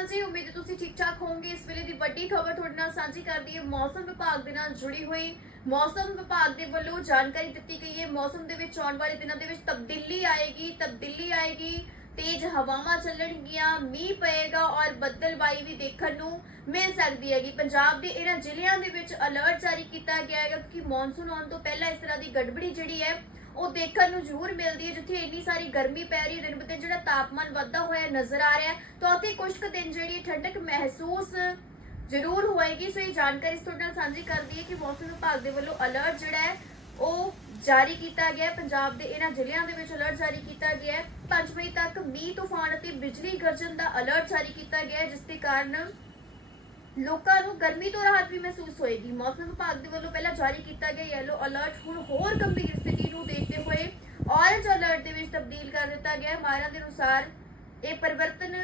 ਹਾਂਜੀ ਉਮੀਦ ਹੈ ਤੁਸੀਂ ਠੀਕ ਠਾਕ ਹੋਵੋਗੇ। ਇਸ ਵੇਲੇ ਦੀ ਵੱਡੀ ਖਬਰ ਤੁਹਾਡੇ ਨਾਲ ਸਾਂਝੀ ਕਰਦੀ ਹੈ। ਮੌਸਮ ਵਿਭਾਗ ਦੇ ਨਾਲ ਜੁੜੀ ਹੋਈ ਮੌਸਮ ਵਿਭਾਗ ਦੇ ਵੱਲੋਂ ਜਾਣਕਾਰੀ ਦਿੱਤੀ ਗਈ ਹੈ। ਮੌਸਮ ਦੇ ਵਿੱਚ ਆਉਣ ਵਾਲੇ ਦਿਨਾਂ ਦੇ ਵਿੱਚ ਤਬਦੀਲੀ ਆਏਗੀ ਤਬਦੀਲੀ ਆਏਗੀ, ਤੇਜ਼ ਹਵਾਵਾਂ ਚੱਲਣਗੀਆਂ, ਮੀਂਹ ਪਏਗਾ ਔਰ ਬੱਦਲਬਾਈ ਵੀ ਦੇਖਣ ਨੂੰ ਮਿਲ ਸਕਦੀ ਹੈਗੀ। ਪੰਜਾਬ ਦੇ ਇਹਨਾਂ ਜ਼ਿਲ੍ਹਿਆਂ ਦੇ ਵਿੱਚ ਅਲਰਟ ਜਾਰੀ ਕੀਤਾ ਗਿਆ ਹੈਗਾ ਕਿ ਮੌਨਸੂਨ ਆਉਣ ਤੋਂ ਪਹਿਲਾਂ ਇਸ ਤਰ੍ਹਾਂ ਦੀ ਗੜਬੜੀ ਜਿਹੜੀ ਹੈ ਉਹ ਦੇਖਣ ਨੂੰ ਜ਼ਰੂਰ ਮਿਲਦੀ ਹੈ, ਜਿੱਥੇ ਇੰਨੀ ਸਾਰੀ ਗਰਮੀ ਪੈ ਰਹੀ ਹੈ, ਦਿਨ ਬ ਜਿਹੜਾ ਤਾਪਮਾਨ ਵੱਧਦਾ ਹੋਇਆ ਨਜ਼ਰ ਆ ਰਿਹਾ ਤਾਂ ਉੱਥੇ ਕੁਝ ਕੁ ਦਿਨ ਜਿਹੜੀ ਠੰਡਕ ਮਹਿਸੂਸ ਜ਼ਰੂਰ ਹੋਏਗੀ। ਸੋ ਇਹ ਜਾਣਕਾਰੀ ਤੁਹਾਡੇ ਨਾਲ ਸਾਂਝੀ ਕਰਦੀ ਹੈ ਕਿ ਮੌਸਮ ਵਿਭਾਗ ਦੇ ਵੱਲੋਂ ਅਲਰਟ ਜਿਹੜਾ ਹੈ, ਉਹ ਜਾਰੀ ਕੀਤਾ ਗਿਆ ਹੈ। ਪੰਜਾਬ ਦੇ ਇਹਨਾਂ ਜ਼ਿਲ੍ਹਿਆਂ ਦੇ ਵਿੱਚ ਅਲਰਟ ਜਾਰੀ ਕੀਤਾ ਗਿਆ ਹੈ। 5 ਮਈ ਤੱਕ ਮੀਂਹ, ਤੂਫਾਨ ਅਤੇ ਬਿਜਲੀ ਗਰਜਨ ਦਾ ਅਲਰਟ ਜਾਰੀ ਕੀਤਾ ਗਿਆ ਹੈ, ਜਿਸ ਦੇ ਕਾਰਨ ਲੋਕਾਂ ਨੂੰ ਗਰਮੀ ਤੋਂ ਰਾਹਤ ਵੀ ਮਹਿਸੂਸ ਹੋਏਗੀ। ਮੌਸਮ ਵਿਭਾਗ ਦੇ ਵੱਲੋਂ ਪਹਿਲਾਂ ਜਾਰੀ ਕੀਤਾ ਗਿਆ ਯੈਲੋ ਅਲਰਟ ਹੁਣ ਹੋਰ ਗੰਭੀਰ ਸਥਿਤੀ ਨੂੰ ਦੇਖਦੇ ਹੋਏ ਔਰੇਂਜ ਅਲਰਟ ਦੇ ਵਿੱਚ ਤਬਦੀਲ ਕਰ ਦਿੱਤਾ ਗਿਆ। ਹੈ ਮਾਹਿਰਾਂ ਦੇ ਅਨੁਸਾਰ ਇਹ ਪਰਿਵਰਤਨ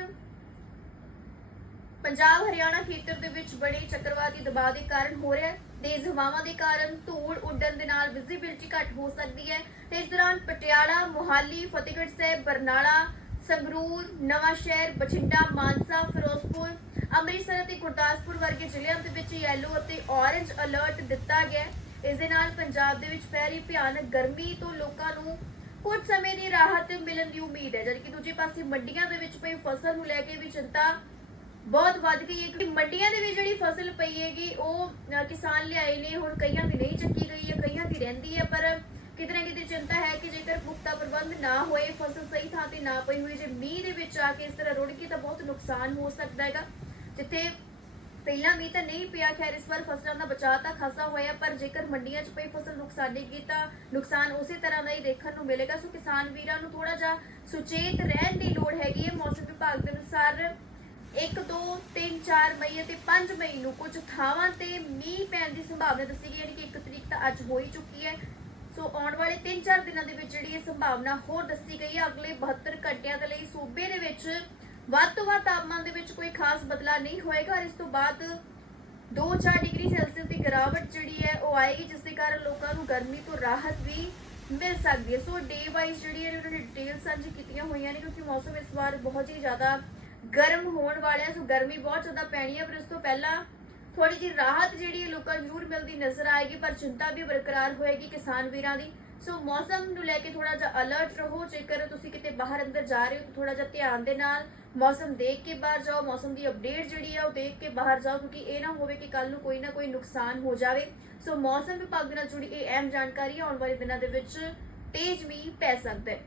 ਪੰਜਾਬ, ਹਰਿਆਣਾ ਖੇਤਰ ਦੇ ਵਿੱਚ ਬੜੇ ਚੱਕਰਵਾਤੀ ਦਬਾਅ ਦੇ ਕਾਰਨ ਹੋ ਰਿਹਾ ਹੈ। ਤੇਜ਼ ਹਵਾਵਾਂ ਦੇ ਕਾਰਨ ਧੂੜ ਉੱਡਣ ਦੇ ਨਾਲ ਵਿਜ਼ਿਬਿਲਟੀ ਘੱਟ ਹੋ ਸਕਦੀ ਹੈ। ਤੇ ਇਸ ਦੌਰਾਨ ਪਟਿਆਲਾ, ਮੁਹਾਲੀ, ਫਤਿਹਗੜ੍ਹ ਸਾਹਿਬ, ਬਰਨਾਲਾ, ਸੰਗਰੂਰ ਨਵਾਂ ਸ਼ਹਿਰ ਬਠਿੰਡਾ, ਮਾਨਸਾ, ਫਿਰੋਜ਼ਪੁਰ ਅੰਮ੍ਰਿਤਸਰ ਅਤੇ ਗੁਰਦਾਸਪੁਰ ਵਰਗੇ ਜ਼ਿਲ੍ਹਿਆਂ ਦੇ ਵਿੱਚ ਯੈਲੋ ਅਤੇ ਔਰੇਂਜ ਅਲਰਟ ਦਿੱਤਾ ਗਿਆ ਇਸ ਦੇ ਨਾਲ ਪੰਜਾਬ ਦੇ ਵਿੱਚ ਪੈ ਰਹੀ ਭਿਆਨਕ ਗਰਮੀ ਤੋਂ ਲੋਕਾਂ ਨੂੰ ਕੁਝ ਸਮੇਂ ਦੀ ਰਾਹਤ ਮਿਲਣ ਦੀ ਉਮੀਦ ਹੈ। ਜਦਕਿ ਦੂਜੇ ਪਾਸੇ ਮੰਡੀਆਂ ਦੇ ਵਿੱਚ ਪਈ ਫਸਲ ਨੂੰ ਲੈ ਕੇ ਵੀ ਚਿੰਤਾ ਬਹੁਤ ਵੱਧ ਗਈ ਹੈ। ਕਿ ਮੰਡੀਆਂ ਦੇ ਵਿੱਚ ਜਿਹੜੀ ਫਸਲ ਪਈ ਹੈਗੀ, ਉਹ ਕਿਸਾਨ ਲਿਆਏ ਨੇ, ਹੁਣ ਕਈਆਂ ਦੀ ਨਹੀਂ ਚੱਕੀ ਗਈ ਹੈ, ਕਈਆਂ ਦੀ ਰਹਿੰਦੀ ਹੈ। ਪਰ ਕਿਤੇ ਨਾ ਕਿਤੇ ਚਿੰਤਾ ਹੈ ਕਿ ਜੇਕਰ ਪੁਖਤਾ ਪ੍ਰਬੰਧ ਨਾ ਹੋਏ, ਫਸਲ ਸਹੀ ਥਾਂ ਤੇ ਨਾ ਪਈ ਹੋਈ, ਜੇ ਮੀਂਹ ਦੇ ਵਿੱਚ ਆ ਕੇ ਇਸ ਤਰ੍ਹਾਂ ਰੁੜ ਗਈ, ਤਾਂ ਬਹੁਤ ਨੁਕਸਾਨ ਹੋ ਸਕਦਾ ਹੈਗਾ। ਜਿੱਥੇ ਪਹਿਲਾਂ ਮੀਂਹ ਤਾਂ ਨਹੀਂ ਪਿਆ, ਖੈਰ ਇਸ ਵਾਰ ਫਸਲਾਂ ਦਾ ਬਚਾਅ ਤਾਂ ਖਾਸਾ ਹੋਇਆ, ਪਰ ਜੇਕਰ ਮੰਡੀਆਂ 'ਚ ਪਈ ਫਸਲ ਨੁਕਸਾਨੇਗੀ ਤਾਂ ਨੁਕਸਾਨ ਉਸੇ ਤਰ੍ਹਾਂ ਦਾ ਹੀ ਦੇਖਣ ਨੂੰ ਮਿਲੇਗਾ। ਸੋ ਕਿਸਾਨ ਵੀਰਾਂ ਨੂੰ ਥੋੜਾ ਜਿਹਾ ਸੁਚੇਤ ਰਹਿਣ ਦੀ ਲੋੜ ਹੈਗੀ ਹੈ। ਮੌਸਮ ਵਿਭਾਗ ਦੇ ਅਨੁਸਾਰ 1 2 3 4 ਮਈ ਅਤੇ 5 ਮਈ ਨੂੰ ਕੁਝ ਥਾਵਾਂ ਤੇ ਮੀਂਹ ਪੈਣ ਦੀ ਸੰਭਾਵਨਾ ਦੱਸੀ ਗਈ ਹੈ, ਯਾਨੀ ਕਿ 1 ਤਰੀਕ ਤਾਂ ਅੱਜ ਹੋ ਹੀ ਚੁੱਕੀ ਹੈ। ਸੋ ਆਉਣ ਵਾਲੇ 3-4 ਦਿਨਾਂ ਦੇ ਵਿੱਚ ਜਿਹੜੀ ਇਹ ਸੰਭਾਵਨਾ ਹੋਰ ਦੱਸੀ ਗਈ ਹੈ। ਅਗਲੇ 72 ਘੰਟਿਆਂ ਦੇ ਲਈ ਸੂਬੇ ਦੇ ਵਿੱਚ ਵੱਧ ਤੋਂ ਵੱਧ ਤਾਪਮਾਨ ਦੇ ਵਿੱਚ ਕੋਈ ਖਾਸ ਬਦਲਾਅ ਨਹੀਂ ਹੋਏਗਾ ਔਰ ਇਸ ਤੋਂ ਬਾਅਦ 2-4 ਡਿਗਰੀ ਸੈਲਸੀਅਸ ਦੀ ਗਿਰਾਵਟ ਜਿਹੜੀ ਹੈ ਉਹ ਆਏਗੀ, ਜਿਸ ਦੇ ਕਾਰਨ ਲੋਕਾਂ ਨੂੰ ਗਰਮੀ ਤੋਂ ਰਾਹਤ ਵੀ ਮਿਲ ਸਕਦੀ ਹੈ। ਸੋ ਡੇ ਵਾਈਜ਼ ਜਿਹੜੀ ਹੈ ਉਹਨਾਂ ਨੇ ਡਿਟੇਲ ਸਾਂਝੀ ਕੀਤੀਆਂ ਹੋਈਆਂ ਨੇ ਕਿਉਂਕਿ ਮੌਸਮ ਇਸ ਵਾਰ ਬਹੁਤ ਹੀ ਜ਼ਿਆਦਾ ਗਰਮ ਹੋਣ ਵਾਲਾ ਸੋ ਗਰਮੀ ਬਹੁਤ ਜ਼ਿਆਦਾ ਪੈਣੀ ਹੈ, ਪਰ ਇਸ ਤੋਂ ਪਹਿਲਾਂ ਥੋੜੀ ਜਿਹੀ ਰਾਹਤ ਜਿਹੜੀ ਹੈ ਲੋਕਾਂ ਨੂੰ ਜ਼ਰੂਰ ਮਿਲਦੀ ਨਜ਼ਰ ਆਏਗੀ, ਪਰ ਚਿੰਤਾ ਵੀ ਬਰਕਰਾਰ ਹੋਏਗੀ ਕਿਸਾਨ ਵੀਰਾਂ ਦੀ। ਸੋ ਮੌਸਮ ਨੂੰ ਲੈ ਕੇ ਥੋੜਾ ਜਿਹਾ ਅਲਰਟ ਰਹੋ, ਜੇਕਰ ਤੁਸੀਂ ਕਿਤੇ ਬਾਹਰ ਅੰਦਰ ਜਾ ਰਹੇ ਹੋ ਤਾਂ ਥੋੜਾ ਜਿਹਾ ਧਿਆਨ ਦੇ ਨਾਲ ਮੌਸਮ ਦੇਖ ਕੇ ਬਾਹਰ ਜਾਓ, ਮੌਸਮ ਦੀ ਅਪਡੇਟ ਜਿਹੜੀ ਆ ਉਹ ਦੇਖ ਕੇ ਬਾਹਰ ਜਾਓ, ਕਿਉਂਕਿ ਇਹ ਨਾ ਹੋਵੇ ਕਿ ਕੱਲ ਨੂੰ ਕੋਈ ਨਾ ਕੋਈ ਨੁਕਸਾਨ ਹੋ ਜਾਵੇ। ਸੋ ਮੌਸਮ ਵਿਭਾਗ ਦੇ ਨਾਲ ਜੁੜੀ ਇਹ ਅਹਿਮ ਜਾਣਕਾਰੀ ਆਉਣ ਵਾਲੇ ਦਿਨਾਂ ਦੇ ਵਿੱਚ ਤੇਜ਼ ਮੀਂਹ ਪੈ ਸਕਦਾ ਹੈ।